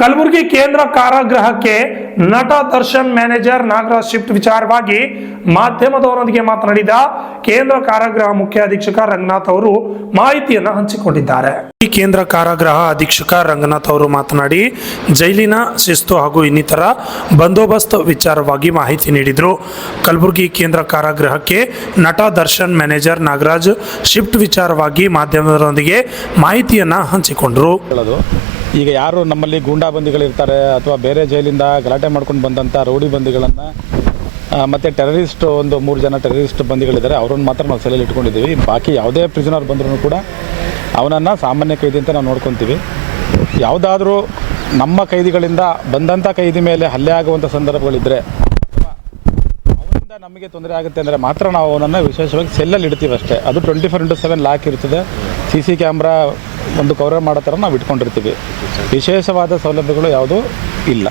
ಕಲಬುರಗಿ ಕೇಂದ್ರ ಕಾರಾಗೃಹಕ್ಕೆ ನಟ Darshan manager Nagaraj shift ವಿಚಾರವಾಗಿ ಮಾಧ್ಯಮದವರೊಂದಿಗೆ ಮಾತನಾಡಿದ ಕೇಂದ್ರ ಕಾರಾಗೃಹ ಮುಖ್ಯ ಅಧೀಕ್ಷಕ ರಂಗನಾಥ್ ಅವರು ಮಾಹಿತಿಯನ್ನು ಹಂಚಿಕೊಂಡಿದ್ದಾರೆ. ಈ ಕೇಂದ್ರ ಕಾರಾಗೃಹ ಅಧೀಕ್ಷಕ ರಂಗನಾಥ್ ಅವರು ಮಾತನಾಡಿ ಜೈಲಿನ ಶಿಸ್ತು ಹಾಗೂ ಇನ್ನಿತರ ಬಂದೋಬಸ್ತ್ ವಿಚಾರವಾಗಿ ಮಾಹಿತಿ ನೀಡಿದರು. ಕಲಬುರಗಿ ಕೇಂದ್ರ ಕಾರಾಗೃಹಕ್ಕೆ ನಟ ದರ್ಶನ್ ಮ್ಯಾನೇಜರ್ ನಾಗರಾಜ್ ಶಿಫ್ಟ್ ವಿಚಾರವಾಗಿ ಮಾಧ್ಯಮದವರೊಂದಿಗೆ ಮಾಹಿತಿಯನ್ನು ಹಂಚಿಕೊಂಡರು. ಈಗ ಯಾರು ನಮ್ಮಲ್ಲಿ ಗೂಂಡಾ ಬಂದಿಗಳಿರ್ತಾರೆ ಅಥವಾ ಬೇರೆ ಜೈಲಿಂದ ಗಲಾಟೆ ಮಾಡ್ಕೊಂಡು ಬಂದಂಥ ರೌಡಿ ಬಂದಿಗಳನ್ನು ಮತ್ತು ಟೆರರಿಸ್ಟ್ ಒಂದು 3 ಜನ ಟೆರರಿಸ್ಟ್ ಬಂದಿಗಳಿದ್ದಾರೆ, ಅವ್ರನ್ನ ಮಾತ್ರ ನಾವು ಸೆಲೆಯಲ್ಲಿ ಇಟ್ಕೊಂಡಿದ್ದೀವಿ. ಬಾಕಿ ಯಾವುದೇ ಪ್ರಿಸನರ್ ಬಂದರೂ ಕೂಡ ಅವನನ್ನು ಸಾಮಾನ್ಯ ಕೈದಿ ಅಂತ ನಾವು ನೋಡ್ಕೊತೀವಿ. ಯಾವುದಾದ್ರೂ ನಮ್ಮ ಕೈದಿಗಳಿಂದ ಬಂದಂಥ ಕೈದಿ ಮೇಲೆ ಹಲ್ಲೆ ಆಗುವಂಥ ಸಂದರ್ಭಗಳಿದ್ದರೆ ಅಥವಾ ಅವನಿಂದ ನಮಗೆ ತೊಂದರೆ ಆಗುತ್ತೆ ಅಂದರೆ ಮಾತ್ರ ನಾವು ಅವನನ್ನು ವಿಶೇಷವಾಗಿ ಸೆಲ್ಲಲ್ಲಿ ಇಡ್ತೀವಿ ಅಷ್ಟೇ. ಅದು 24/7 ಲಾಕ್ ಇರ್ತದೆ. CC ಕ್ಯಾಮ್ರಾ ಒಂದು ಕವರ್ ಮಾಡೋ ಥರ ನಾವು ಇಟ್ಕೊಂಡಿರ್ತೀವಿ. ವಿಶೇಷವಾದ ಸೌಲಭ್ಯಗಳು ಯಾವುದೂ ಇಲ್ಲ.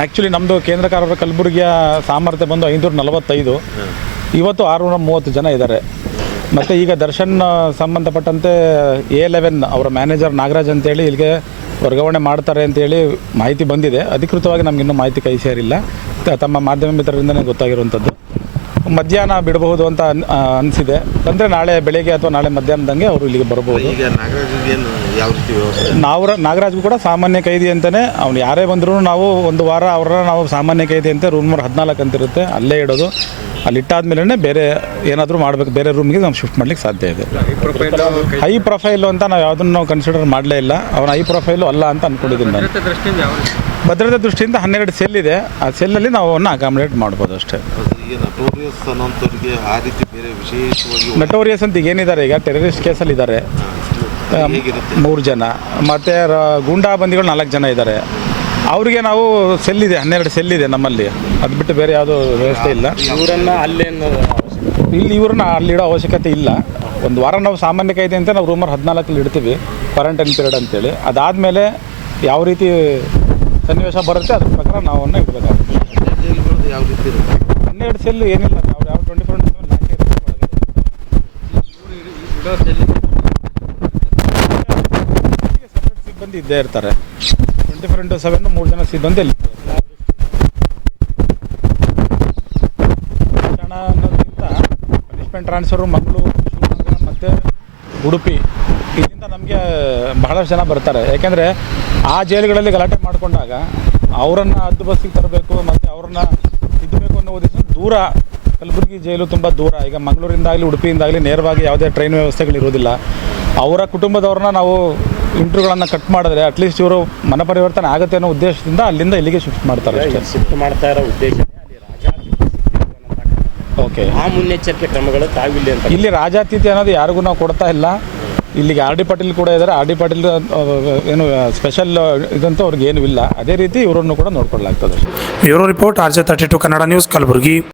ಆ್ಯಕ್ಚುಲಿ ನಮ್ಮದು ಕೇಂದ್ರ ಕಾರಾಗೃಹ ಕಲಬುರಗಿಯ ಸಾಮರ್ಥ್ಯ ಬಂದು 545, ಇವತ್ತು 630 ಜನ ಇದ್ದಾರೆ. ಮತ್ತು ಈಗ ದರ್ಶನ್ ಸಂಬಂಧಪಟ್ಟಂತೆ A11 ಅವರ ಮ್ಯಾನೇಜರ್ ನಾಗರಾಜ್ ಅಂತೇಳಿ ಇಲ್ಲಿಗೆ ವರ್ಗಾವಣೆ ಮಾಡ್ತಾರೆ ಅಂತೇಳಿ ಮಾಹಿತಿ ಬಂದಿದೆ. ಅಧಿಕೃತವಾಗಿ ನಮಗಿನ್ನೂ ಮಾಹಿತಿ ಕೈ ಸೇರಿಲ್ಲ. ತಮ್ಮ ಮಾಧ್ಯಮ ಮಿತ್ರರಿಂದನೇ ಗೊತ್ತಾಗಿರುವಂಥದ್ದು. ಮಧ್ಯಾಹ್ನ ಬಿಡಬಹುದು ಅಂತ ಅನಿಸಿದೆ. ಅಂದರೆ ನಾಳೆ ಬೆಳಗ್ಗೆ ಅಥವಾ ನಾಳೆ ಮಧ್ಯಾಹ್ನದಂಗೆ ಅವರು ಇಲ್ಲಿಗೆ ಬರ್ಬೋದು. ನಾಗರಾಜ್ಗೂ ಕೂಡ ಸಾಮಾನ್ಯ ಕೈದಿ ಅಂತಲೇ, ಅವ್ನು ಯಾರೇ ಬಂದರೂ ನಾವು ಒಂದು ವಾರ ಅವ್ರನ್ನ ನಾವು ಸಾಮಾನ್ಯ ಕೈದಿ ಅಂತ ರೂಮ್ ನಂಬರ್ 14 ಅಂತಿರುತ್ತೆ, ಅಲ್ಲೇ ಇಡೋದು. ಅಲ್ಲಿ ಇಟ್ಟಾದ್ಮೇಲೆ ಬೇರೆ ಏನಾದರೂ ಮಾಡಬೇಕು, ಬೇರೆ ರೂಮ್ಗೆ ನಾವು ಶಿಫ್ಟ್ ಮಾಡ್ಲಿಕ್ಕೆ ಸಾಧ್ಯ ಇದೆ. ಹೈ ಪ್ರೊಫೈಲು ಅಂತ ನಾವು ಯಾವುದನ್ನು ನಾವು ಕನ್ಸಿಡರ್ ಮಾಡಲೇ ಇಲ್ಲ. ಅವನ ಹೈ ಪ್ರೊಫೈಲು ಅಲ್ಲ ಅಂತ ಅಂದ್ಕೊಂಡಿದ್ದೀನಿ ನಾನು. ಭದ್ರತೆ ದೃಷ್ಟಿಯಿಂದ 12 ಸೆಲ್ ಇದೆ. ಆ ಸೆಲ್ಲಲ್ಲಿ ನಾವು ಅವನ್ನ ಅಕಾಮಿಡೇಟ್ ಮಾಡ್ಬೋದು ಅಷ್ಟೇ. ನಟೋರಿಯಸ್ ಅಂತ ಈಗ ಏನಿದ್ದಾರೆ, ಈಗ ಟೆರರಿಸ್ಟ್ ಕೇಸಲ್ಲಿ ಇದ್ದಾರೆ 3 ಜನ, ಮತ್ತು ಗೂಂಡಾ ಬಂದಿಗಳು 4 ಜನ ಇದ್ದಾರೆ. ಅವರಿಗೆ ನಾವು ಸೆಲ್ಲಿದೆ, 12 ಸೆಲ್ಲಿದೆ ನಮ್ಮಲ್ಲಿ. ಅದು ಬಿಟ್ಟು ಬೇರೆ ಯಾವುದೋ ವ್ಯವಸ್ಥೆ ಇಲ್ಲ. ಇವ್ರನ್ನ ಅಲ್ಲಿಡೋ ಅವಶ್ಯಕತೆ ಇಲ್ಲ. ಒಂದು ವಾರ ನಾವು ಸಾಮಾನ್ಯ ಕೈದಿ ಅಂತ ನಾವು ರೂಮ್ ನಂಬರ್ 14 ಇಡ್ತೀವಿ, ಕ್ವಾರಂಟೈನ್ ಪೀರಿಯಡ್ ಅಂತೇಳಿ. ಅದಾದಮೇಲೆ ಯಾವ ರೀತಿ ಸನ್ನಿವೇಶ ಬರುತ್ತೆ ಅದ್ರ ಪ್ರಕಾರ ನಾವು ಅವನ್ನ ಇಡಬೇಕಾಗುತ್ತೆ. 12 ಸೆಲ್ಲು ಏನಿಲ್ಲ, ನಾವು ಯಾವ 24/7 ಲಾಕ್ ಸಪ್ರೇಟ್ ಸಿಬ್ಬಂದಿ ಇದ್ದೇ ಇರ್ತಾರೆ. 24/7 3 ಜನ ಸಿಬ್ಬಂದಿ ಇಲ್ಲಿ. ಹಣ ಅನ್ನೋದಕ್ಕಿಂತ ಪನಿಷ್ಮೆಂಟ್ ಟ್ರಾನ್ಸ್ಫರು ಮಂಗಳೂರು, ಶಿವಮೊಗ್ಗ ಮತ್ತು ಉಡುಪಿ ಇದರಿಂದ ನಮಗೆ ಬಹಳಷ್ಟು ಜನ ಬರ್ತಾರೆ. ಯಾಕೆಂದರೆ ಆ ಜೈಲುಗಳಲ್ಲಿ ಗಲಾಟೆ ಮಾಡಿಕೊಂಡಾಗ ಅವರನ್ನು ಹದ್ದು ಬಸ್ಸಿಗೆ ತರಬೇಕು ಮತ್ತು ಅವ್ರನ್ನ ತಿದ್ದಬೇಕು ಅನ್ನೋ ಉದ್ದೇಶ ದೂರ. ಕಲಬುರಗಿ ಜೈಲು ತುಂಬ ದೂರ. ಈಗ ಮಂಗಳೂರಿಂದಾಗಲಿ ಉಡುಪಿಯಿಂದಾಗಲಿ ನೇರವಾಗಿ ಯಾವುದೇ ಟ್ರೈನ್ ವ್ಯವಸ್ಥೆಗಳಿರೋದಿಲ್ಲ. ಅವರ ಕುಟುಂಬದವ್ರನ್ನ ನಾವು ಇಂಟ್ರ್ಯೂಗಳನ್ನು ಕಟ್ ಮಾಡಿದ್ರೆ ಅಟ್ಲೀಸ್ಟ್ ಇವರು ಮನಪರಿವರ್ತನೆ ಆಗುತ್ತೆ ಅನ್ನೋ ಉದ್ದೇಶದಿಂದ ಅಲ್ಲಿಂದ ಇಲ್ಲಿಗೆ ಶಿಫ್ಟ್ ಮಾಡ್ತಾರೆ ಅಷ್ಟೇ. ಶಿಫ್ಟ್ ಮಾಡ್ತಾ ಇರೋ ಉದ್ದೇಶ ಓಕೆ. ಆ ಮುನ್ನೆಚ್ಚರಿಕೆ ಕ್ರಮಗಳು ತಾವಿಲ್ಲ ಅಂತ. ಇಲ್ಲಿ ರಾಜಾತಿಥ್ಯ ಅನ್ನೋದು ಯಾರಿಗೂ ನಾವು ಕೊಡ್ತಾ ಇಲ್ಲ. ಇಲ್ಲಿಗೆ RD ಪಾಟೀಲ್ ಕೂಡ ಇದ್ದಾರೆ. RD ಪಾಟೀಲ್ ಏನು ಸ್ಪೆಷಲ್ ಇದಂತೂ ಅವ್ರಿಗೆ ಏನೂ ಇಲ್ಲ. ಅದೇ ರೀತಿ ಇವರನ್ನು ಕೂಡ ನೋಡ್ಕೊಳ್ಳಲಾಗ್ತದೆ. Bureau report RJ32 Kannada news, Kalaburagi.